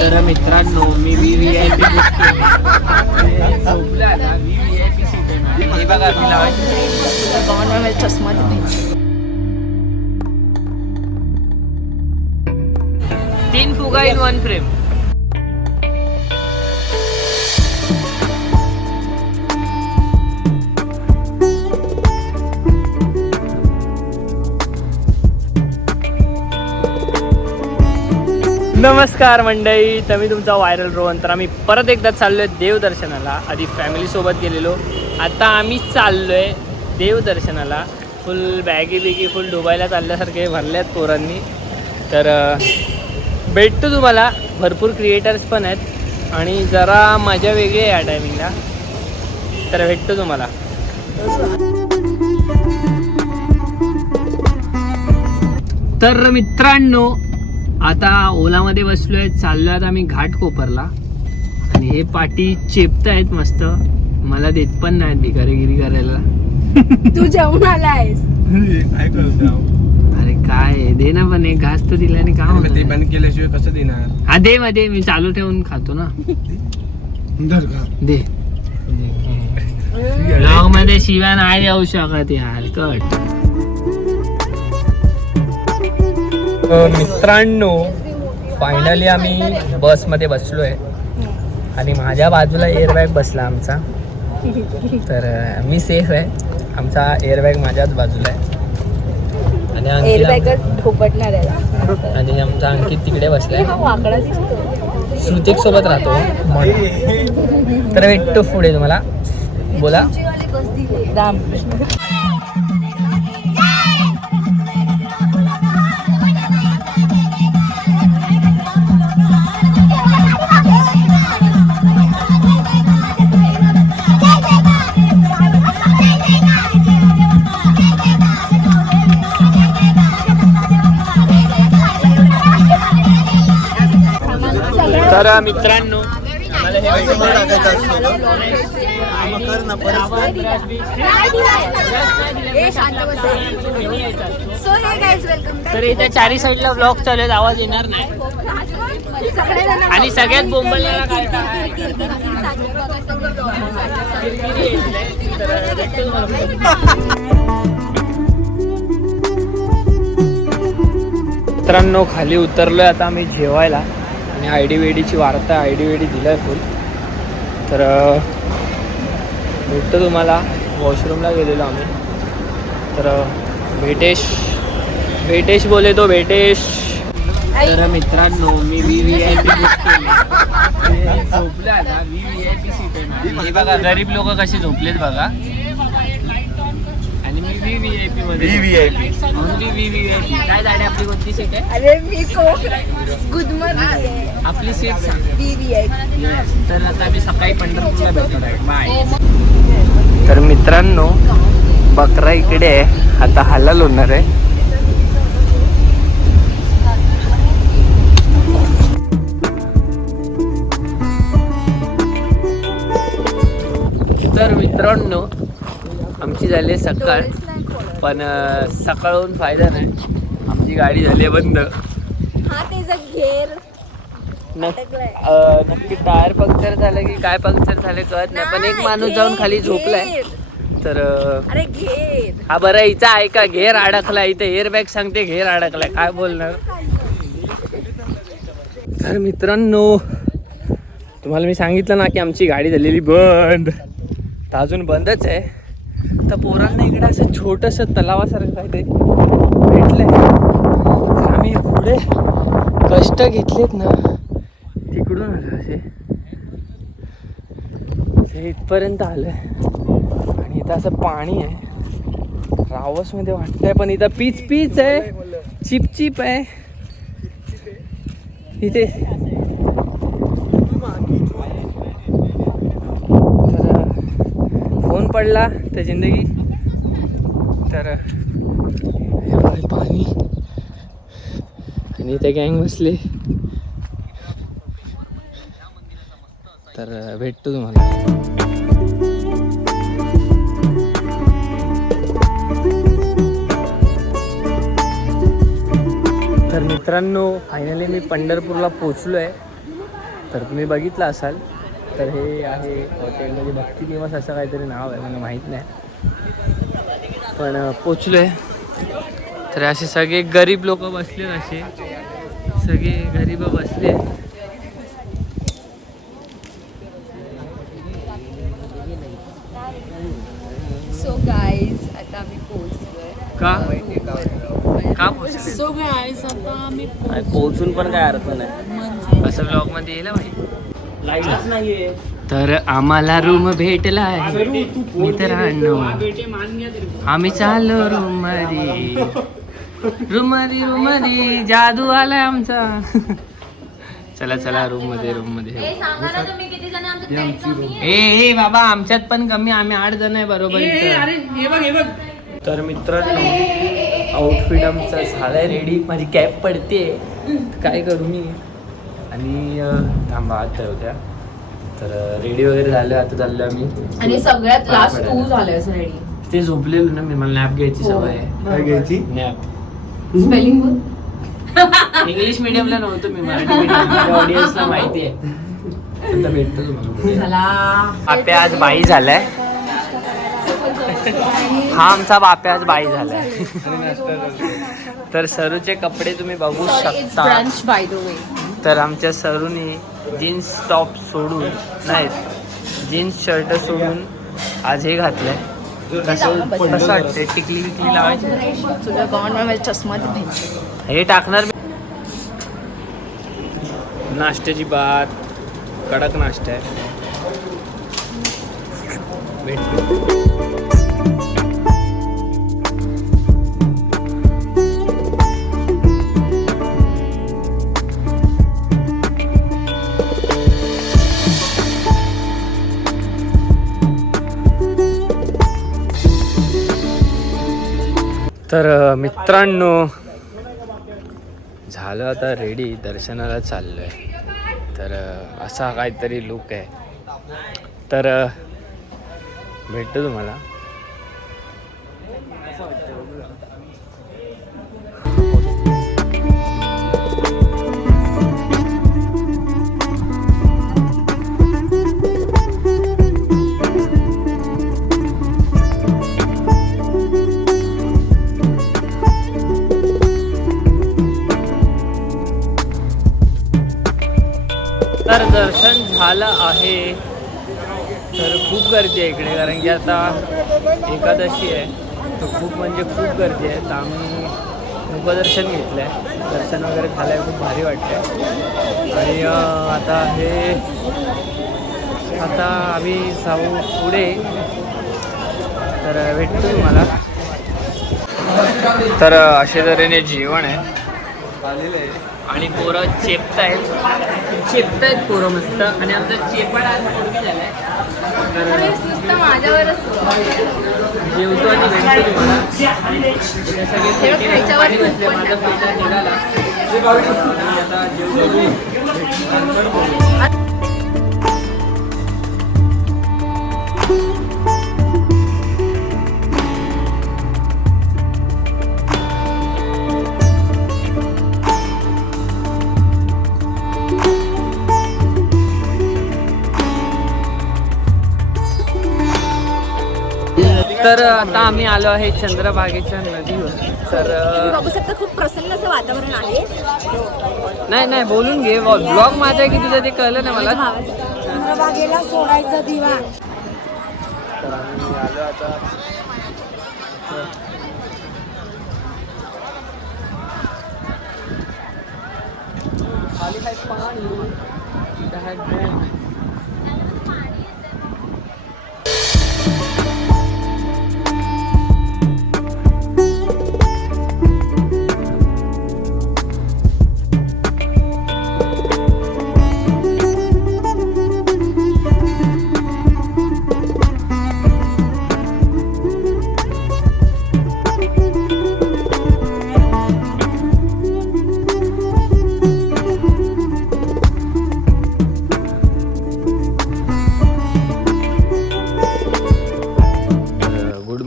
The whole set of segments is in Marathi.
तर मित्रांनो मी VVIP बुक केली. झोपलं आता. VVIP सीट आहे. हे बघा मी लावायची चष्मा 3 फुगा इन 1 फ्रेम. नमस्कार मंडळी, तर मी तुमचा व्हायरल रोहन. तर आम्ही परत एकदा चाललो आहे देवदर्शनाला. आधी फॅमिलीसोबत गेलेलो, आता आम्ही चाललो आहे देवदर्शनाला. फुल बॅगी फुल डुबायला चालल्यासारखे भरल्यात पोरांनी. तर भेटतो तुम्हाला. भरपूर क्रिएटर्स पण आहेत आणि जरा मजा वेगळी आहे या टायमिंगला. तर भेटतो तुम्हाला. तर मित्रांनो आता ओलामध्ये बसलोय, चाललोय आता आम्ही घाटकोपरला. आणि हे पाटी चेपतायत मस्त, मला देत पण नाहीत भिकारीगिरी करायला. तू जेवण आलायस काय करतो? अरे काय दे ना, पण एक घास तर दिल्याने काम होतं. ते बंद केल्याशिवाय कसं देणार? हा दे मध्ये, मी चालू ठेवून खातो ना. दे. ब्लॉग मध्ये शिव्या नाही जाऊ शकत यार. कट. मित्रांनो फायनली आम्ही बसमध्ये बसलो आहे आणि माझ्या बाजूला एअरबॅग बसला आमचा. तर मी सेफ आहे, आमचा एअरबॅग माझ्याच बाजूला आहे. आणि आणि आमचा अंकित तिकडे बसलाय, श्रुतिक सोबत राहतो म्हणून. तर भेटतो पुढे तुम्हाला. बोला. तर मित्रांनो तर इथे चारी साईडला ब्लॉग चालू आहेत, आवाज येणार नाही. आणि सगळ्यात बोंबललेला काय मित्रांनो खाली उतरलोय आता आम्ही जेवायला. आणि आयडी वेडीची वार्ता, आयडी वेडी दिलाय फुल. तर भेटतो तुम्हाला. वॉशरूमला गेलेलो आम्ही. तर भेटेश बोले तो भेटेश. तर मित्रांनो मी VVIP बुक केली. झोपलं आता. VVIP सीट आहे. हे बघा गरीब लोक कसे झोपलेत बघा. आणि मी VVIP मध्ये. Only VVIP. काय झाली आपली कोणती सीट आहे? अरे मी गुदमर्ग आपली सीट सांग. VVIP. तर आता मी सकाळी पंढरपूरला भेटणार आहे. बाय. तर मित्रांनो बकरा इकडे आहे, आता हलाल होणार आहे. तर मित्रांनो आमची झाली सकाळ, पण सकाळहून फायदा नाही. आमची गाडी झाली बंद. नक्की टायर पंक्चर झालं की काय पंक्चर झालं कळत नाही. पण एक माणूस जाऊन खाली झोपलाय. तर अरे घेर. हा बरं हिचा ऐका, घेर अडकला. इथे एअरबॅग सांगते घेर अडकलाय, काय बोलणार. तर मित्रांनो तुम्हाला मी सांगितलं ना की आमची गाडी झालेली बंद. तर अजून बंदच आहे. तर पोरांना इकडे असं छोटंसं तलावासारखं काहीतरी भेटलंय. तर आम्ही पुढे कष्ट घेतलेत ना, तिकडून आलं असे इथपर्यंत आलंय. आणि इथं असं पाणी आहे, रावसमध्ये वाटतंय. पण इथं पीच आहे, चिपचिप आहे इथे. फोन पडला तर जिंदगी. तर पाणी आणि इथे गँग बसले. तर भेटतो तुम्हाला. तर मित्रांनो फायनली मी पंढरपूरला पोचलो आहे. तर तुम्ही बघितलं असाल तर हे आहे हॉटेल, म्हणजे भक्ती निवास असं काहीतरी नाव आहे, मला माहीत नाही. पण पोचलो आहे. तर असे सगळे गरीब लोक बसले, असे सगळे गरीब बसले. सो गाईज आता आम्ही पोहोचलोय. का पोचले? सो गाईज आता आम्ही पोचून पण काय अर्थ नाही, असं ब्लॉग मध्ये येईल भाई. लाईटच नाहीये. तर आम्हाला रूम भेटलाय मित्रांनो. आम्ही चाललो रूम मध्ये जादू आलाय आमचा. चला चला रूम मध्ये. ए बाबा आमच्यात पण कमी, आम्ही 8 जण आहे बरोबर. तर मित्रांनो आउटफिट आमचा झालाय रेडी. माझी कॅप पडते, काय करू मी. आणि थांबा आता होत्या. तर रेडी वगैरे झालं, आता चाललो आम्ही. आणि सगळ्यात लास्ट तू झालायस रेडी. ते झोपलेलो ना मी, मला नॅप घ्यायची सवय आहे. काय घ्यायची? नॅप. स्पेलिंग बोल. इंग्लिश मिडियमला नव्हतो मी, मराठी मिडियम. ऑडियन्सला माहिती आहे. आता भेटतो तुम्हाला. चला. बाप्या आज बाई झालाय. हा आमचा बाप्या आज बाई झालाय. तर सरूचे कपडे तुम्ही बघू शकता. Brunch by the way. तर आमच्या सरूने जीन्स टॉप सोडून, नाही जीन्स शर्ट सोडून आज हे घातलंय. कसं वाटतंय? टिकली विकली लावायची. तुझ्या गॉन चष्मा हे टाकणार. नाश्त्याची बात, कडक नाश्ता आहे. भेटतो. तर मित्रांनो झालं आता रेडी, दर्शनाला चाललो आहे. तर असा काहीतरी लुक आहे. तर भेटतो तुम्हाला. तर दर्शन झालं आहे. तर खूप गर्दी आहे इकडे, कारण की आता एकादशी आहे. तर खूप म्हणजे खूप गर्दी आहे. तर आम्ही मुखदर्शन घेतलं आहे. दर्शन वगैरे झालं आहे, खूप भारी वाटतं आहे. आणि आता आम्ही जाऊ पुढे. तर भेटतो तुम्हाला. तर अशा तऱ्हेने जेवण आहे. आणि पोरं चेपतायत पोरं मस्त. आणि आमचा चेपाड आज पोरगी झालाय. तर माझ्यावरच जेवतो आणि भेटतो तुम्हाला. सगळे पाणी बसले, माझा पेटा निघाला. आता जेवतो. तर आता आम्ही आलो आहे चंद्रभागेच्या नदीवर. तर बघू शकता खूप प्रसन्न असं वातावरण आहे. नाही बोलून घे. ब्लॉग माझा की तुझं ते कळलं ना मला. चंद्रभागेला सोडायचा दिवा. तर आम्ही आलो आता. खाली काय पाणी.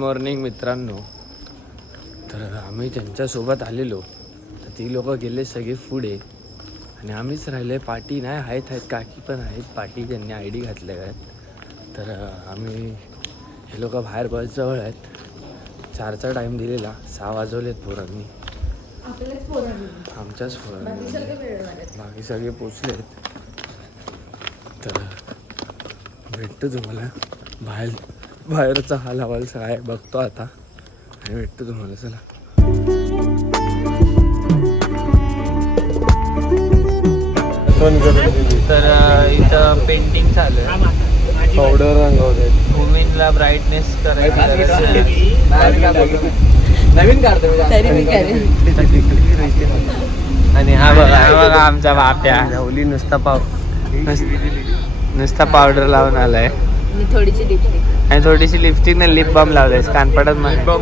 मॉर्निंग मित्रांनो. तर आम्ही त्यांच्यासोबत आलेलो. तर ती लोक गेले सगळे पुढे आणि आम्हीच राहिले. पाटी नाही आहेत काकी पण आहेत. पाटी त्यांनी ID घातले आहेत. तर आम्ही हे लोक बाहेर बस जवळ आहेत. 4चा टाईम दिलेला, 6 वाजवलेत पोरांनी. आमच्याच पोरांनी बाकी सगळे पोचलेत. तर भेटतो तुम्हाला बाहेरचा हाल हवाल काय बघतो आता आणि भेटतो तुम्हाला. चला. तर इथं पेंटिंग चालू आहे. पावडर रंगवते. भूमीला ब्राईटनेस करायचं. नवीन काढतो आणि हा बघा आमचा बाप्या धावली नुसता नुसता पावडर लावून आलाय थोडीशी लिपस्टिक आणि थोडीशी लिपस्टिक ने लिप बाम लावलायस. कानपडत मला.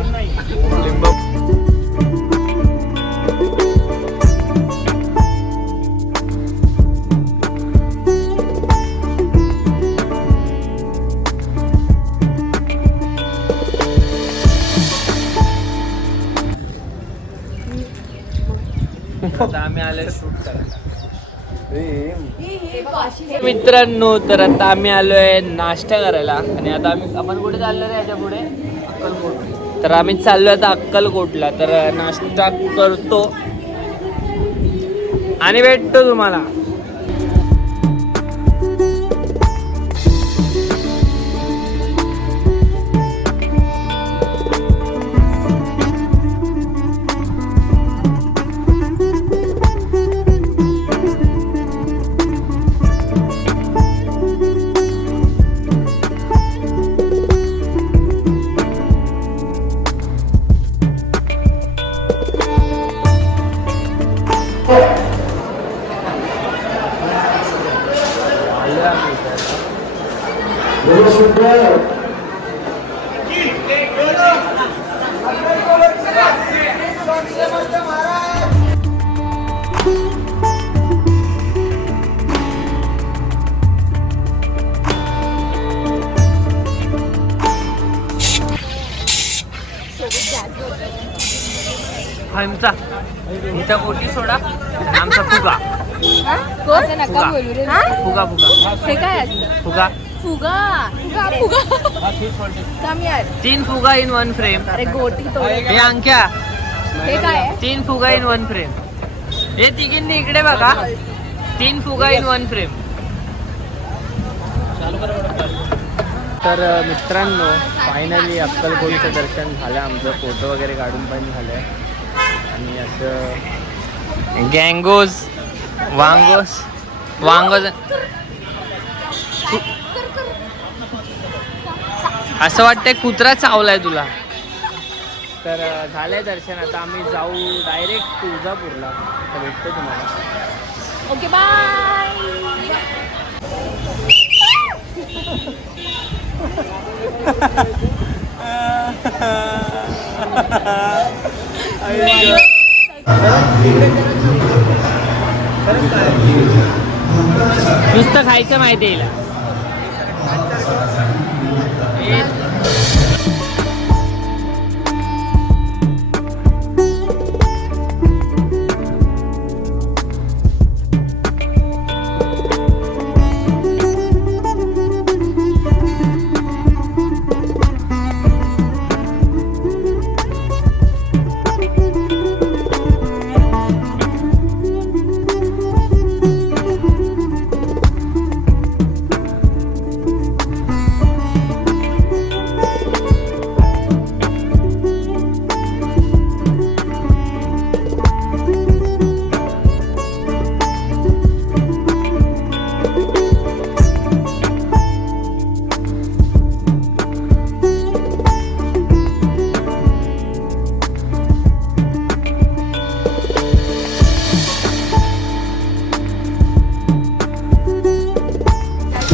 आम्ही आलोय शूट करायला. मित्रांनो, तर आता आम्ही आलोय नाश्ता करायला आणि आता आपण कुठे चाललो रे याच्या पुढे? अक्कलकोट. तर आम्ही चाललोय आता अक्कलकोटला. तर नाश्ता करतो आणि भेटतो तुम्हाला. आमचा इथं कोटी सोडा आमचा फुगा. नका बोलू रे. फुगा फुगा हे काय असतं? फुगा फुगा कमी यार. 3 फुगा इन 1 फ्रेम. अरे गोटी तोड. हे अंक्या हे काय आहे? 3 फुगा इन 1 फ्रेम. हे तिघींनी इकडे बघा. 3 फुगा इन 1 फ्रेम. तर मित्रांनो, फायनली अक्कलकोटचं दर्शन झालं आमचं. फोटो वगैरे काढून पण झालं आणि असं गँगोज वांगोस असं वाटतंय कुत्रा चावलाय तुला. तर झालंय दर्शन. आता आम्ही जाऊ डायरेक्ट तुळजापूरला. तर भेटतो तुम्हाला. Okay bye. नुसतं खायचं माहिती आहे.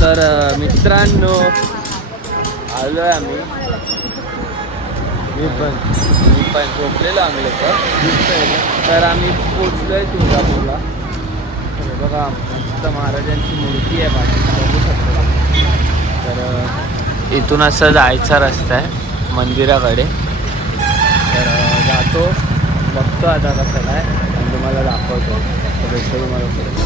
तर मित्रांनो, आलो आहे आम्ही. मी पण झोपलेलो आम्ही लोक. तर आम्ही पोचलो आहे तुळजापूरला. बघा मस्त महाराजांची मूर्ती आहे पाठी, बघू शकतो. तर इथून असं जायचा रस्ता आहे मंदिराकडे. तर जातो, बघतो आता कसं काय आणि तुम्हाला दाखवतो. भेटतो तुम्हाला परत.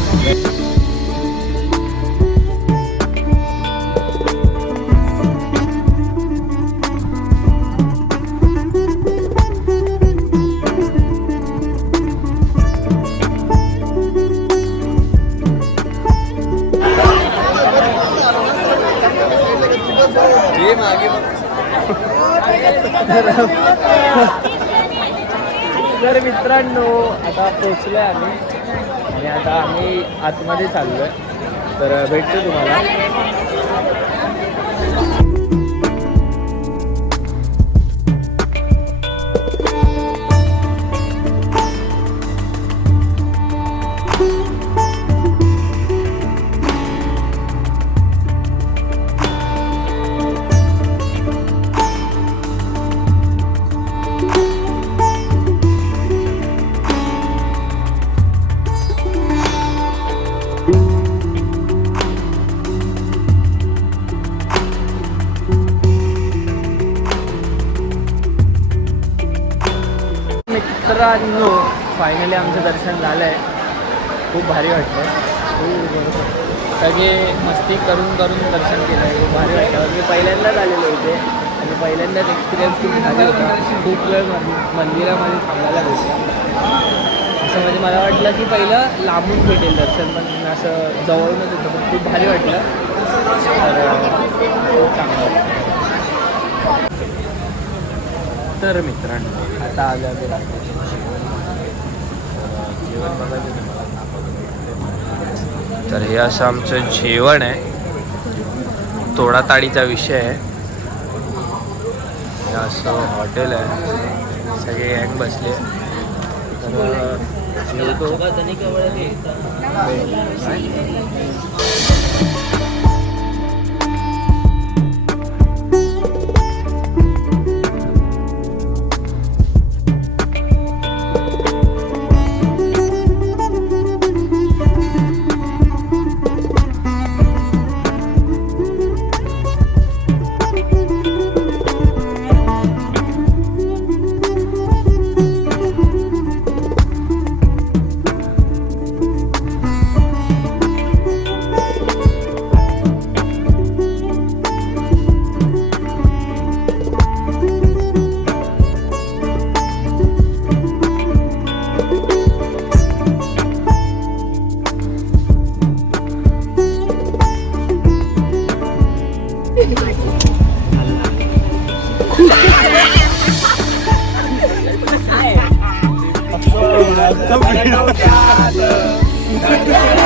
तर मित्रांनो आता पोचलो आम्ही आणि आता आम्ही आतमध्ये चाललो आहे. तर भेटतो तुम्हाला. मित्रांनो फायनली आमचं दर्शन झालं आहे. खूप भारी वाटतं. सगळे मस्ती करून करून दर्शन केलं आहे. खूप भारी वाटतं. मी पहिल्यांदाच आलेलो इथे आणि पहिल्यांदाच एक्सपिरियन्स खूप भारी होता. खूप वेळ मंदिरामध्ये थांबायला भेटलं. असं म्हणजे मला वाटलं की पहिलं लांबून भेटेल दर्शन, पण असं जवळूनच होतं. पण खूप भारी वाटलं. खूप चांगलं वाटलं. तर मित्रांनो आता आलं आहे रात्रीचं जेवण बघायचं तुम्हाला. तर हे असं आमचं जेवण आहे. तोडाताडीचा विषय आहे. हे असं हॉटेल आहे. सगळे गँग बसले. तर जेवतो. काय